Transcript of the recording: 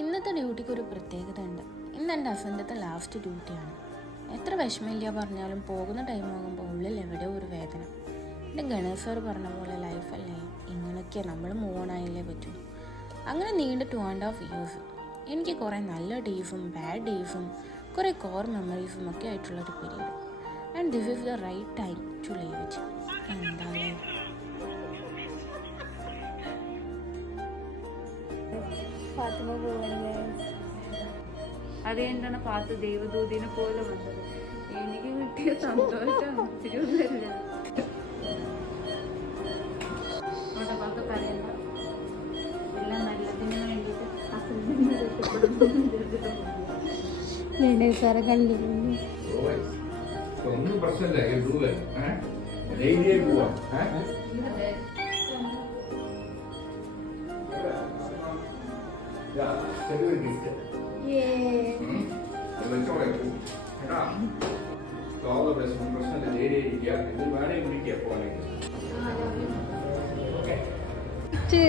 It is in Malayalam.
ഇന്നത്തെ ഡ്യൂട്ടിക്ക് ഒരു പ്രത്യേകത ഉണ്ട്. ഇന്ന് എൻ്റെ ഹസ്ബൻഡത്തെ ലാസ്റ്റ് ഡ്യൂട്ടിയാണ്. എത്ര വിഷമമില്ല പറഞ്ഞാലും പോകുന്ന ടൈമാകുമ്പോൾ ഉള്ളിൽ എവിടെയോ ഒരു വേദന. എൻ്റെ ഗണേഷ് സാർ പറഞ്ഞ പോലെ ലൈഫല്ലേ ഇങ്ങനെയൊക്കെ നമ്മൾ മൂവ് ഓൺ ആയില്ലേ പറ്റൂ. അങ്ങനെ നീണ്ട 2.5 years എനിക്ക് കുറേ നല്ല ഡേയ്സും ബാഡ് ഡേയ്സും കുറേ കോർ മെമ്മറീസും ഒക്കെ ആയിട്ടുള്ളൊരു period. And this is the right time to leave it. എന്തായാലും ഫാത്തിമ പോവാണ്. അതുകൊണ്ടാണ് പാത്ത് ദൈവദൂതിനെ പോലെ വന്നത്. എനിക്ക് കിട്ടിയ സന്തോഷം ഒത്തിരി ഒന്നുമില്ല. അവിടെ പാത്ത് പറയണ്ട, എല്ലാം നല്ലതിന് വേണ്ടിയിട്ട് ഗണേഷ് സാറെ കണ്ടിരുന്നു. ഒന്നും പ്രശ്നമില്ല. ഡെയിലി പോവാ. ചെറിയൊരു ഗിഫ്റ്റ് പ്രശ്നമില്ല. ഡെയിലി ഇരിക്കുക. ഇത് വേണേ കുടിക്കുക പോവാണെങ്കിൽ. ചേ